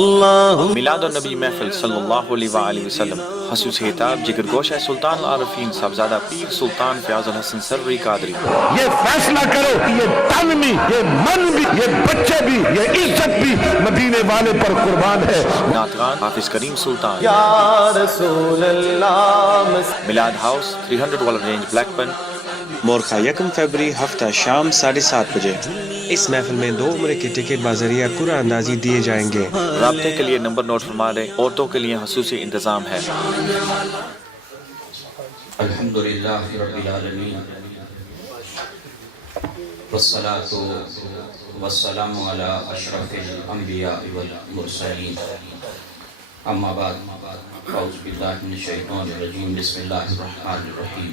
میلاد النبی محفل صلی اللہ علیہ وآلہ وسلم خصوصی خطاب جگر گوشہ سلطان العارفین صاحبزادہ پیر سلطان فیاض الحسن سروری قادری۔ یہ فیصلہ کرو کہ یہ تن بھی، یہ من بھی، یہ بچے بھی، یہ عزت بھی مدینے والے پر قربان ہے۔ نعت خوان حافظ کریم سلطان۔ یا رسول اللہ۔ میلاد ہاؤس 300 والر رینج بلیک پن، مورخہ 1 فروری ہفتہ شام 7:30 بجے۔ اس محفل میں 2 عمرے کے ٹکٹ بذریعہ قرعہ اندازی دیے جائیں گے۔ رابطے کے لیے نمبر نوٹ فرما لیں۔ عورتوں کے لیے خصوصی انتظام ہے۔ الحمدللہ رب العالمین والصلاة والسلام علی اشرف الانبیاء والمرسلین، اما بعد، اعوذ باللہ من الشیطان الرجیم، بسم اللہ الرحمن الرحیم۔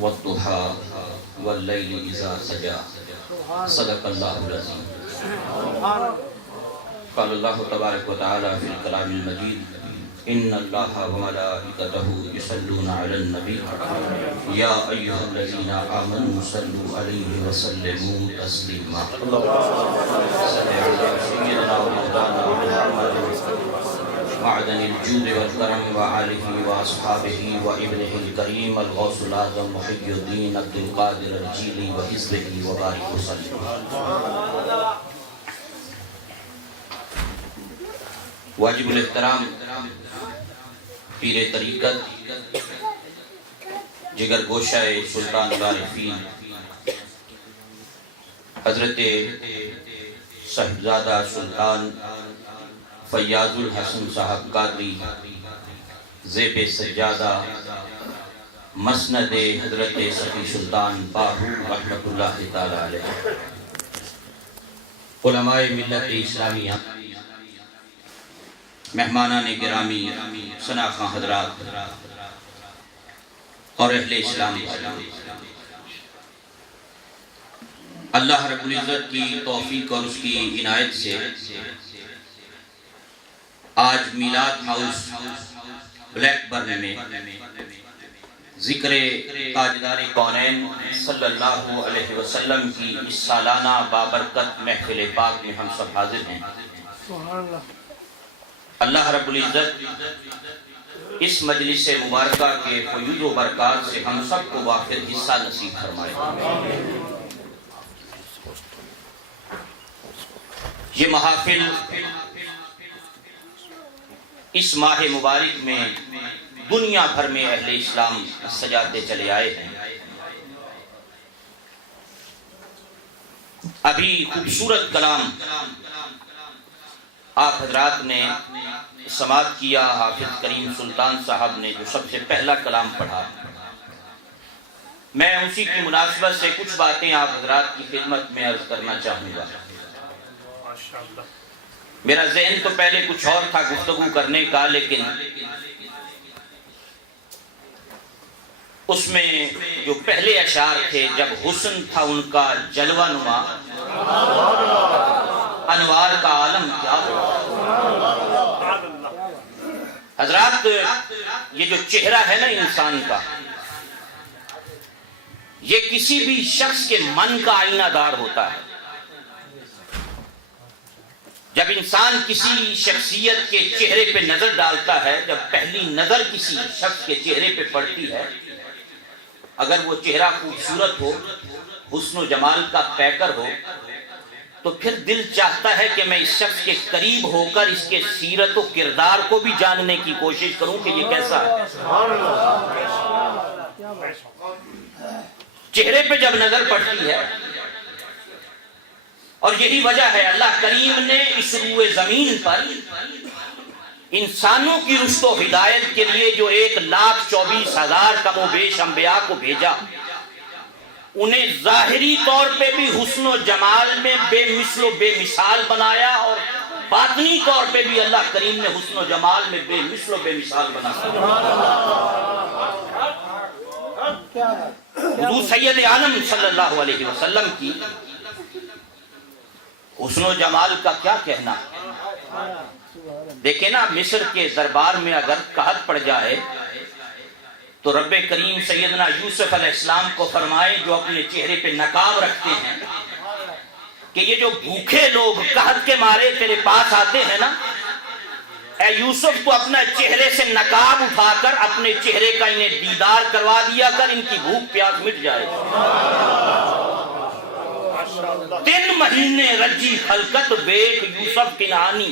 والضحی واللیل اذا سجی، صدق اللہ العظیم۔ قال اللہ تبارک و تعالی فی الکلام المجید، ان اللہ وملائکتہ یصلون علی النبی یا ایھا الذین آمنوا صلوا علیہ وسلموا تسلیما۔ صلی علی سیدنا و مولانا محمد معدن الجود والکرم وآلہ واصحابہ وابنہ الکریم الغوث الاعظم محی الدین عبد القادر الجیلی وحزبہ وبارک وسلم۔ واجب الاحترام پیر طریقت جگر گوشہ سلطان العارفین حضرت صاحبزادہ سلطان فیاض الحسن صاحب قادری زیب سجادہ مسند حضرت صفی سلطان باہو رحمۃ اللہ تعالی علیہ، علماء ملت اسلامیہ، مہمانان گرامی، شناخواں حضرات اور اہل اسلام، اللہ رب العزت کی توفیق اور اس کی عنایت سے آج میلاد ہاؤس بلیک برن میں ذکر تاجدار کونین صلی اللہ علیہ وسلم کی اس سالانہ بابرکت محفل پاک میں ہم سب حاضر ہیں۔ اللہ رب العزت اس مجلس مبارکہ کے فیوض و برکات سے ہم سب کو وافر حصہ نصیب فرمائے۔ یہ محافل اس ماہ مبارک میں دنیا بھر میں اہل اسلام سجاتے چلے آئے ہیں۔ ابھی خوبصورت کلام آپ حضرات نے سماعت کیا، حافظ کریم سلطان صاحب نے جو سب سے پہلا کلام پڑھا، میں اسی کی مناسبت سے کچھ باتیں آپ حضرات کی خدمت میں عرض کرنا چاہوں گا۔ میرا ذہن تو پہلے کچھ اور تھا گفتگو کرنے کا، لیکن اس میں جو پہلے اشعار تھے، جب حسن تھا ان کا جلوہ نما، انوار کا عالم کیا ہوا۔ حضرات، یہ جو چہرہ ہے نا انسان کا، یہ کسی بھی شخص کے من کا آئینہ دار ہوتا ہے۔ جب انسان کسی شخصیت کے چہرے پہ نظر ڈالتا ہے، جب پہلی نظر کسی شخص کے چہرے پہ پڑتی ہے، اگر وہ چہرہ خوبصورت ہو، حسن و جمال کا پیکر ہو، تو پھر دل چاہتا ہے کہ میں اس شخص کے قریب ہو کر اس کے سیرت و کردار کو بھی جاننے کی کوشش کروں کہ یہ کیسا ہے۔ چہرے پہ جب نظر پڑتی ہے، اور یہی وجہ ہے اللہ کریم نے اس روئے زمین پر انسانوں کی رشد و ہدایت کے لیے جو 1,24,000 کم و بیش انبیاء کو بھیجا، انہیں ظاہری طور پہ بھی حسن و جمال میں بے مثل و بے مثال بنایا، اور باطنی طور پہ بھی اللہ کریم نے حسن و جمال میں بے مثل و بے مثال بنایا۔ حضور سید عالم صلی اللہ علیہ وسلم کی حسن و جمال کا کیا کہنا۔ دیکھیں نا، مصر کے دربار میں اگر قحط پڑ جائے تو رب کریم سیدنا یوسف علیہ السلام کو فرمائے، جو اپنے چہرے پہ نقاب رکھتے ہیں، کہ یہ جو بھوکے لوگ قحط کے مارے تیرے پاس آتے ہیں نا، اے یوسف تو اپنا چہرے سے نقاب اٹھا کر اپنے چہرے کا انہیں دیدار کروا دیا کر، ان کی بھوک پیاس مٹ جائے۔ 3 مہینے رجی خلقت بیک یوسف کنعانی،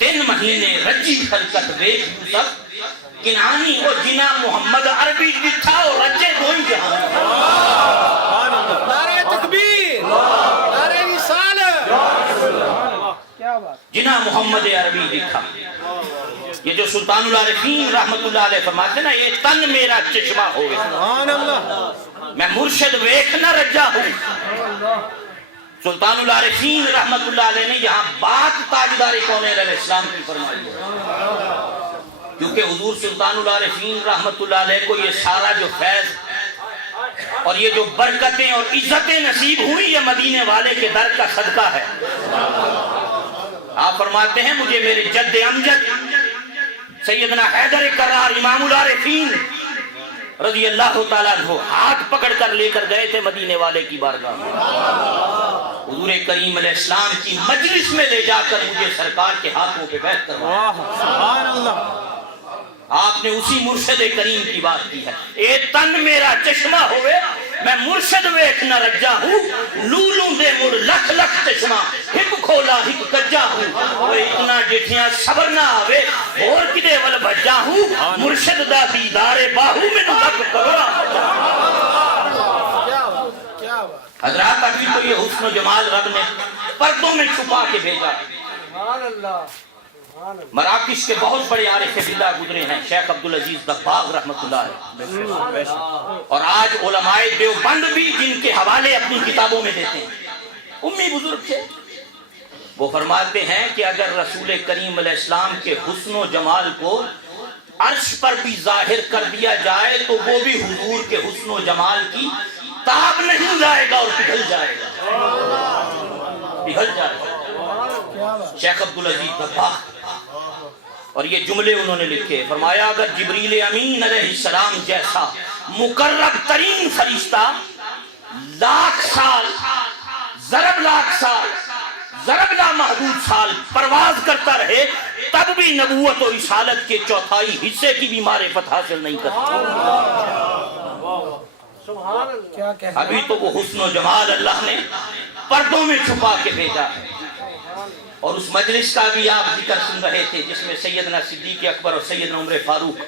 3 مہینے رجی خلقت بیک یوسف کنعانی، وہ جنا محمد عربی جتھا اور رجے دوئی جہاں۔ نعرہ تکبیر، نعرہ رسالت، جنا محمد عربی لکھا۔ یہ جو سلطان العارفین رحمت اللہ علیہ فرماتے نا، یہ تن میرا چشمہ ہوئے، سبحان اللہ، میں مرشد ویکھنا رجا ہوں۔ سلطان العارفین رحمت اللہ علیہ نے یہاں بات تاجدار کونین علیہ السلام کی فرمائی ہے، کیونکہ حضور سلطان العارفین رحمت اللہ علیہ کو یہ سارا جو فیض اور یہ جو برکتیں اور عزتیں نصیب ہوئی، یہ مدینے والے کے در کا صدقہ ہے۔ آپ فرماتے ہیں مجھے میرے جد امجد سیدنا حیدر کرار امام العارفین رضی اللہ تعالیٰ عنہ ہاتھ پکڑ کر لے کر گئے تھے مدینے والے کی بارگاہ میں، حضور کریم علیہ السلام کی مجلس میں لے جا کر مجھے سرکار کے ہاتھوں پہ بیعت کروایا۔ سبحان اللہ، آپ نے اسی مرشد کریم کی بات کی ہے، اے تن میرا چشمہ ہوئے، میں مرشد ویکھنا رجا ہوں، لولوں دے مڑ لکھ لکھ چشمہ، ہک کھولا ہک کجا ہوں، وہ اتنا جٹھیاں صبر نہ آوے اور کدے ول بجا ہوں، مرشد دا دیدار باہو میں نظر کرو۔ حضرات ابھی تو یہ حسن و جمال رب نے پردوں میں چھپا کے بھیجا۔ مراکش کے بہت بڑے عارف باللہ گزرے ہیں، شیخ عبدالعزیز دباغ رحمت اللہ علیہ، اور آج علماء دیوبند بھی جن کے حوالے اپنی کتابوں میں دیتے ہیں، امی بزرگ تھے، وہ فرماتے ہیں کہ اگر رسول کریم علیہ السلام کے حسن و جمال کو عرش پر بھی ظاہر کر دیا جائے تو وہ بھی حضور کے حسن و جمال کی تاب نہیں جائے گا اور پگھل جائے گا، پگھل جائے گا۔ شیخ عبدالعزیز دباغ، اور یہ جملے انہوں نے لکھے، فرمایا اگر جبریل امین علیہ السلام جیسا مقرب ترین فرشتہ لاکھ سال، ضرب لاکھ سال، ضرب لا محدود سال پرواز کرتا رہے تب بھی نبوت و رسالت کے چوتھائی حصے کی بھی معرفت حاصل نہیں کرتا۔ ابھی تو وہ حسن و جمال اللہ نے پردوں میں چھپا کے بھیجا ہے۔ اور اس مجلس کا بھی آپ ذکر سن رہے تھے جس میں سیدنا صدیق اکبر اور سیدنا عمر فاروق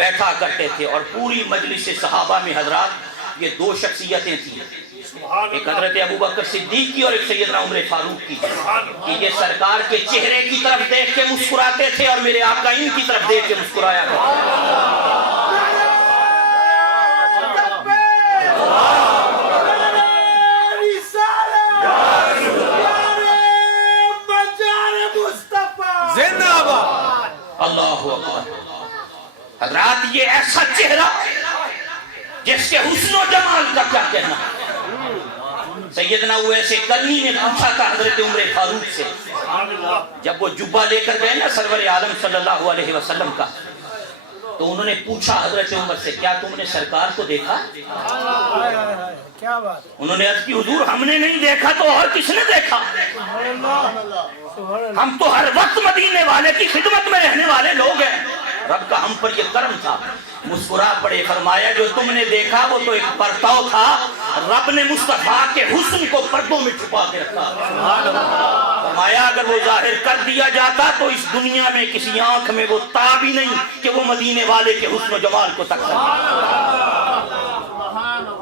بیٹھا کرتے تھے، اور پوری مجلس صحابہ میں حضرات یہ 2 شخصیتیں تھیں، ایک حضرت ابوبکر صدیق کی اور ایک سیدنا عمر فاروق کی، کہ یہ سرکار کے چہرے کی طرف دیکھ کے مسکراتے تھے اور میرے آقا ان کی طرف دیکھ کے مسکرایا کرتے۔ اللہ اکبر۔ حضرات یہ ایسا چہرہ جس کے حسن و جمال کا کیا کہنا۔ سیدنا اویس کرنی نے پوچھا تھا حضرت عمر فاروق سے، جب وہ جبہ لے کر گئے نا سرور عالم صلی اللہ علیہ وسلم کا، تو انہوں نے پوچھا حضرت عمر سے کیا تم نے سرکار کو دیکھا؟ انہوں نے عرض کی حضور ہم نے نہیں دیکھا تو اور کس نے دیکھا؟ ہم تو ہر وقت مدینے والے کی خدمت میں رہنے والے لوگ ہیں، رب کا ہم پر یہ کرم تھا۔ مسکرا پڑے، فرمایا جو تم نے دیکھا وہ تو ایک پرتاؤ تھا، رب نے مصطفیٰ کے حسن کو پردوں میں چھپا کے رکھا۔ فرمایا اگر وہ ظاہر کر دیا جاتا تو اس دنیا میں کسی آنکھ میں وہ تاب ہی نہیں کہ وہ مدینے والے کے حسن و جمال کو تک سکے۔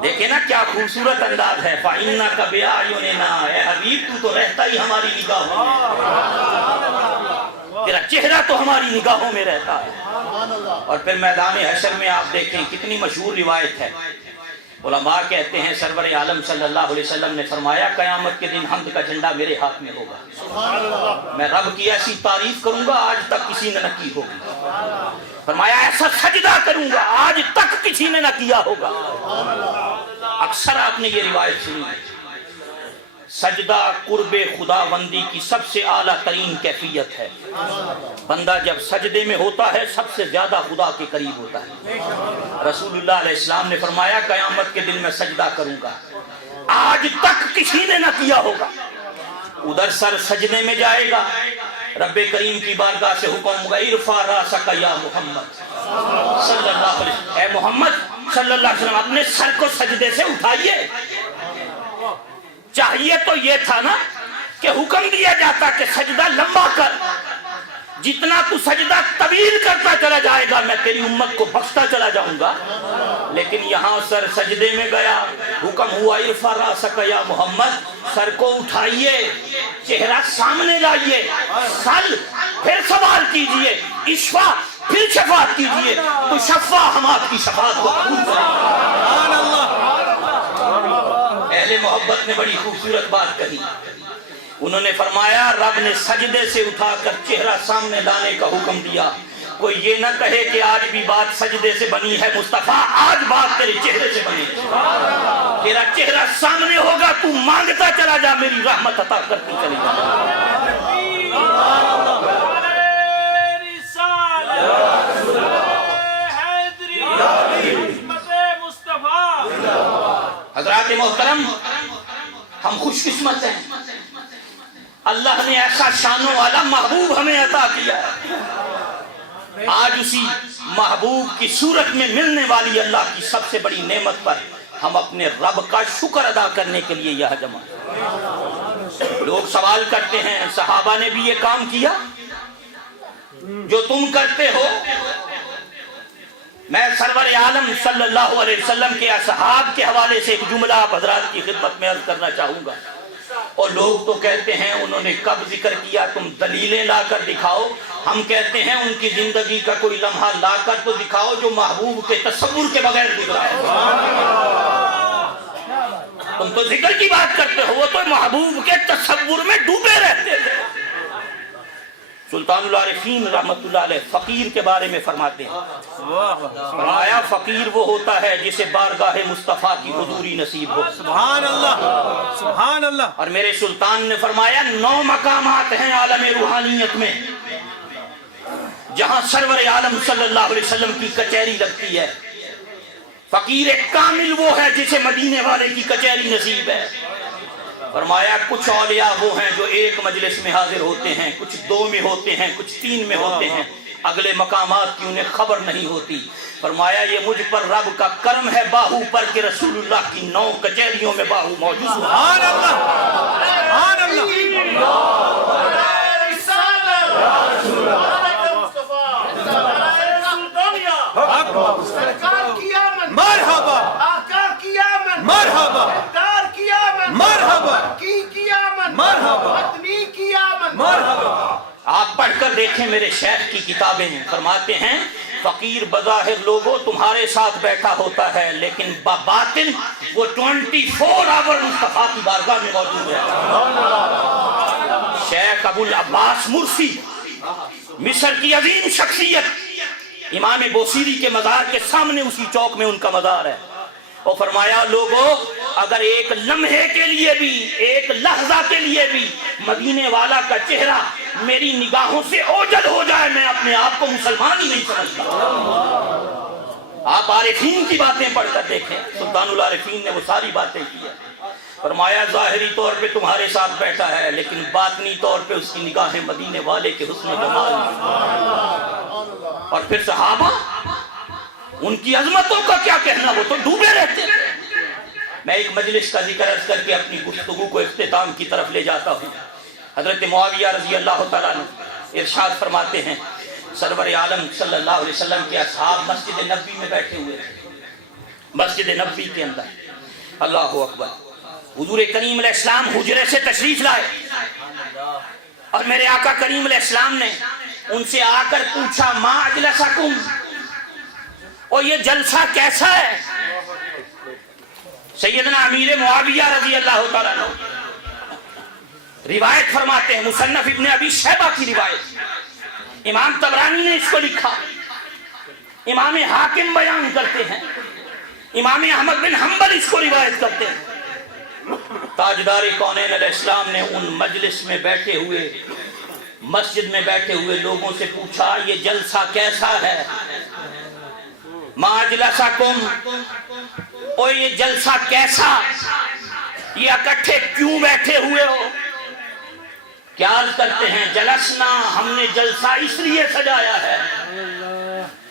دیکھیں نا کیا خوبصورت انداز ہے، فَإِنَّكَ بِأَعْيُنِنَا، اے حبیب تو رہتا ہی ہماری نگاہوں میں، تیرا چہرہ تو ہماری نگاہوں میں رہتا ہے۔ اور پھر میدان حشر میں آپ دیکھیں کتنی مشہور روایت ہے، علماء کہتے ہیں سرور عالم صلی اللہ علیہ وسلم نے فرمایا قیامت کے دن حمد کا جھنڈا میرے ہاتھ میں ہوگا، میں رب کی ایسی تعریف کروں گا آج تک کسی نے نہ کی ہوگی، فرمایا ایسا سجدہ کروں گا آج تک کسی نے نہ کیا ہوگا۔ اکثر آپ نے یہ روایت سنی ہے، سجدہ قرب خداوندی کی سب سے اعلیٰ ترین کیفیت ہے، بندہ جب سجدے میں ہوتا ہے سب سے زیادہ خدا کے قریب ہوتا ہے۔ رسول اللہ علیہ السلام نے فرمایا قیامت کے دن میں سجدہ کروں گا، آج تک کسی نے نہ کیا ہوگا. ادھر سر سجدے میں جائے گا, رب کریم کی بارگاہ سے حکم ہوگا ارفع راسک یا محمد صلی اللہ علیہ وسلم, اے محمد صلی اللہ علیہ وسلم اپنے سر کو سجدے سے اٹھائیے. چاہیے تو یہ تھا نا کہ حکم دیا جاتا کہ سجدہ لمبا کر, جتنا تو سجدہ طویل کرتا چلا جائے گا میں تیری امت کو بخشتا چلا جاؤں گا. لیکن یہاں سر سجدے میں گیا, حکم ہوا ارفع راسک یا محمد, سر کو اٹھائیے, چہرہ سامنے لائیے, سل پھر سوال کیجئے, اشفا پھر شفاعت کیجئے, تو شفا ہم آپ کی شفاعت کو قبول کریں. اہل محبت نے بڑی خوبصورت بات کہی. انہوں نے فرمایا رب نے سجدے سے اٹھا کر چہرہ سامنے لانے کا حکم دیا. کوئی یہ نہ کہے کہ آج بھی بات سجدے سے بنی ہے مصطفیٰ, آج بات تیرے چہرے سے بنی ہے. تیرا چہرہ سامنے ہوگا, تو مانگتا چلا جا, میری رحمت عطا کرتی چلی جا. حضرات محترم, ہم خوش قسمت ہیں, اللہ نے ایسا شانوں والا محبوب ہمیں عطا کیا ہے. آج اسی محبوب کی صورت میں ملنے والی اللہ کی سب سے بڑی نعمت پر ہم اپنے رب کا شکر ادا کرنے کے لیے یہاں جمع ہیں. لوگ سوال کرتے ہیں صحابہ نے بھی یہ کام کیا جو تم کرتے ہو. میں سرور عالم صلی اللہ علیہ وسلم کے اصحاب کے حوالے سے ایک جملہ آپ حضرات کی خدمت میں عرض کرنا چاہوں گا. اور لوگ تو کہتے ہیں انہوں نے کب ذکر کیا, تم دلیلیں لا کر دکھاؤ. ہم کہتے ہیں ان کی زندگی کا کوئی لمحہ لا کر تو دکھاؤ جو محبوب کے تصور کے بغیر گزرا ہے. تم تو ذکر کی بات کرتے ہو, وہ تو محبوب کے تصور میں ڈوبے رہتے تھے. سلطان العارفین رحمت اللہ علیہ فقیر کے بارے میں فرماتے ہیں, فرمایا فقیر وہ ہوتا ہے جسے بارگاہ مصطفیٰ کی حضوری نصیب ہو. سبحان اللہ, سبحان اللہ. اور میرے سلطان نے فرمایا 9 مقامات ہیں عالم روحانیت میں جہاں سرور عالم صلی اللہ علیہ وسلم کی کچہری لگتی ہے. فقیر کامل وہ ہے جسے مدینے والے کی کچہری نصیب ہے. فرمایا کچھ اولیاء وہ ہیں جو ایک مجلس میں حاضر ہوتے ہیں, کچھ 2 میں ہوتے ہیں, کچھ 3 میں ہوتے ہیں, اگلے مقامات کی انہیں خبر نہیں ہوتی. فرمایا یہ مجھ پر رب کا کرم ہے باہو پر کہ رسول اللہ کی 9 کچہریوں میں باہو موجود. سبحان اللہ, سبحان اللہ. مرحبا مرحبا مرحبا. آپ پڑھ کر دیکھیں میرے شیخ کی کتابیں ہیں. فرماتے ہیں فقیر بظاہر لوگوں تمہارے ساتھ بیٹھا ہوتا ہے لیکن باطن وہ 24 آور مصطفیٰ کی بارگاہ میں موجود ہے. شیخ ابو العباس مرسی مصر کی عظیم شخصیت, امام بوصیری کے مزار کے سامنے اسی چوک میں ان کا مزار ہے. اور فرمایا لوگوں اگر ایک لمحے کے لیے بھی, ایک لحظہ کے لیے بھی مدینے والا کا چہرہ میری نگاہوں سے اوجھل ہو جائے میں اپنے آپ کو مسلمان ہی نہیں سمجھتا. آپ عارفین کی باتیں پڑھ کر دیکھیں, سلطان العارفین نے وہ ساری باتیں کی ہیں. فرمایا ظاہری طور پہ تمہارے ساتھ بیٹھا ہے لیکن باطنی طور پہ اس کی نگاہیں مدینے والے کے حسن و جمال میں. اور پھر صحابہ, ان کی عظمتوں کا کیا کہنا, وہ تو ڈوبے رہتے ہیں. میں ایک مجلس کا ذکر عرض کر کے اپنی گفتگو کو اختتام کی طرف لے جاتا ہوں. حضرت معاویہ رضی اللہ تعالیٰ عنہ ارشاد فرماتے ہیں سرور عالم صلی اللہ علیہ وسلم کے اصحاب مسجد نبوی میں بیٹھے ہوئے تھے, مسجد نبوی کے اندر. اللہ اکبر. حضور کریم علیہ السلام حجرے سے تشریف لائے اور میرے آقا کریم علیہ السلام نے ان سے آ کر پوچھا ما اجلسکم, اور یہ جلسہ کیسا ہے. سیدنا امیر معاویہ رضی اللہ تعالیٰ عنہ روایت فرماتے ہیں, مصنف ابن ابی شیبہ کی روایت, امام طبرانی نے اس کو لکھا, امام حاکم بیان کرتے ہیں, امام احمد بن حنبل اس کو روایت کرتے ہیں. تاجدار کونین علیہ السلام نے ان مجلس میں بیٹھے ہوئے, مسجد میں بیٹھے ہوئے لوگوں سے پوچھا یہ جلسہ کیسا ہے. ما اجلسکم, اور یہ جلسہ کیسا. یہ اکٹھے کیوں بیٹھے ہوئے ہو؟ کیا عرض کرتے ہیں؟ جلسنا، ہم نے جلسہ اس لیے سجایا ہے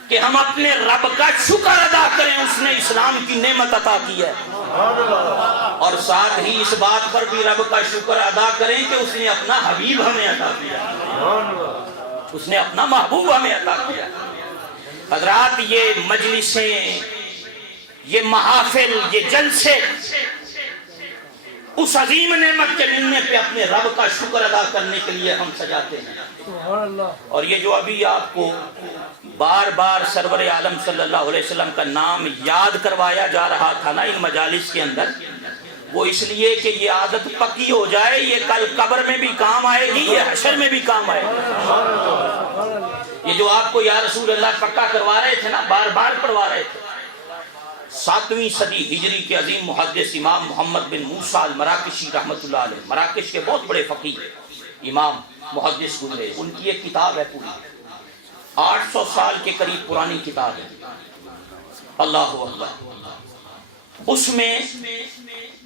کہ ہم اپنے رب کا شکر ادا کریں، اس نے اسلام کی نعمت عطا کی ہے، اور ساتھ ہی اس بات پر بھی رب کا شکر ادا کریں کہ اس نے اپنا حبیب ہمیں عطا کیا، اس نے اپنا محبوب ہمیں عطا کیا۔ حضرات، یہ مجلسیں، یہ محافل، یہ جلسے اس عظیم نعمت کے ملنے پہ اپنے رب کا شکر ادا کرنے کے لیے ہم سجاتے ہیں۔ اور یہ جو ابھی آپ کو بار بار سرور عالم صلی اللہ علیہ وسلم کا نام یاد کروایا جا رہا تھا نا ان مجالس کے اندر، وہ اس لیے کہ یہ عادت پکی ہو جائے، یہ کل قبر میں بھی کام آئے گی، یہ حشر میں بھی کام آئے گی۔ یہ جو آپ کو یا رسول اللہ پکا کروا رہے تھے نا، بار بار پڑھوا رہے تھے، 7ویں صدی ہجری کے عظیم محدث امام محمد بن موسیٰ المراکشی رحمۃ اللہ علیہ، مراکش کے بہت بڑے فقیہ امام محدث گزرے، ان کی ایک کتاب ہے پوری، 800 سال کے قریب پرانی کتاب ہے، اللہ اکبر۔ اس میں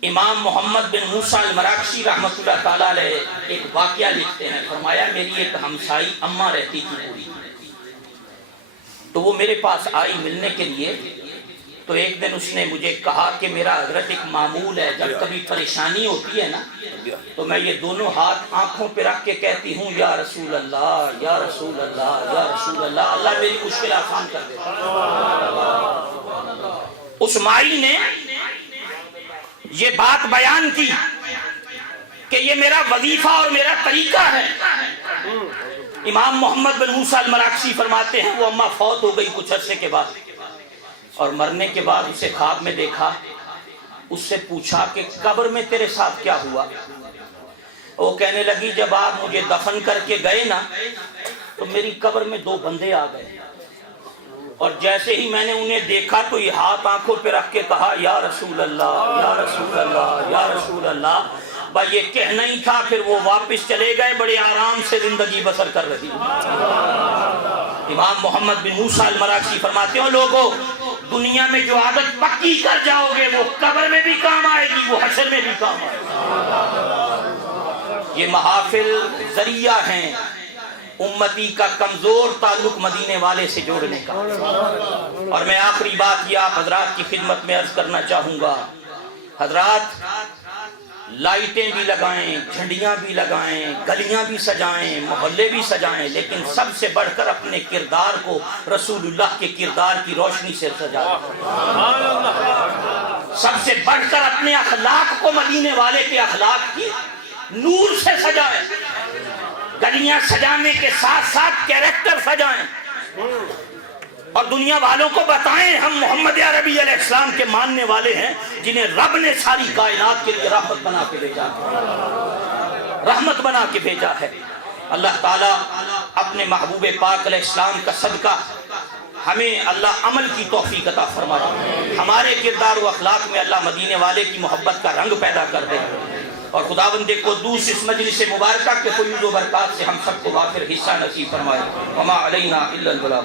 امام محمد بن موسیٰ المراکشی رحمۃ اللہ تعالیٰ علیہ ایک واقعہ لکھتے ہیں، فرمایا میری ایک ہمسائی اماں رہتی تھی پوری، تو وہ میرے پاس آئی ملنے کے لیے، تو ایک دن اس نے مجھے کہا کہ میرا حضرت ایک معمول ہے، جب کبھی پریشانی ہوتی ہے نا تو میں یہ دونوں ہاتھ آنکھوں پہ رکھ کے کہتی ہوں یا رسول اللہ، یا رسول اللہ، یا رسول اللہ، اللہ میری مشکل آسان کر دے۔ اس مائی نے یہ بات بیان کی کہ یہ میرا وظیفہ اور میرا طریقہ ہے۔ امام محمد بن موسیٰ المراکشی فرماتے ہیں وہ اماں فوت ہو گئی کچھ عرصے کے بعد، اور مرنے کے بعد اسے خواب میں دیکھا، اس سے پوچھا کہ قبر میں تیرے ساتھ کیا ہوا؟ وہ کہنے لگی جب آپ مجھے دفن کر کے گئے نا تو میری قبر میں 2 بندے آ گئے، اور جیسے ہی میں نے انہیں دیکھا تو یہ ہاتھ آنکھوں پہ رکھ کے کہا یا رسول اللہ، یا رسول اللہ، یا رسول اللہ، بھائی یہ کہنا ہی تھا، پھر وہ واپس چلے گئے، بڑے آرام سے زندگی بسر کر رہی۔ امام محمد بن موسیٰ المراکشی فرماتے ہیں لوگوں، دنیا میں جو عادت پکی کر جاؤ گے وہ قبر میں بھی کام آئے گی، وہ حشر میں بھی کام آئے گی۔ یہ محافل ذریعہ ہیں امتی کا کمزور تعلق مدینے والے سے جوڑنے کا۔ اور میں آخری بات یہ آپ حضرات کی خدمت میں عرض کرنا چاہوں گا، حضرات لائٹیں بھی لگائیں، جھنڈیاں بھی لگائیں، گلیاں بھی سجائیں، محلے بھی سجائیں، لیکن سب سے بڑھ کر اپنے کردار کو رسول اللہ کے کردار کی روشنی سے سجائیں، سب سے بڑھ کر اپنے اخلاق کو مدینے والے کے اخلاق کی نور سے سجائیں، گلیاں سجانے کے ساتھ ساتھ کیریکٹر سجائیں، اور دنیا والوں کو بتائیں ہم محمد عربی علیہ السلام کے ماننے والے ہیں، جنہیں رب نے ساری کائنات کے لیے رحمت بنا کے بھیجا ہے، رحمت بنا کے بھیجا ہے۔ اللہ تعالیٰ اپنے محبوب پاک علیہ السلام کا صدقہ ہمیں اللہ عمل کی توفیق عطا فرمائے، ہمارے کردار و اخلاق میں اللہ مدینے والے کی محبت کا رنگ پیدا کر دے، اور خداوند قدوس اس مجلس مبارکہ کے فیوز و برکات سے ہم سب کو وافر حصہ نصیب فرمائے۔ وما علینا الا البلاغ۔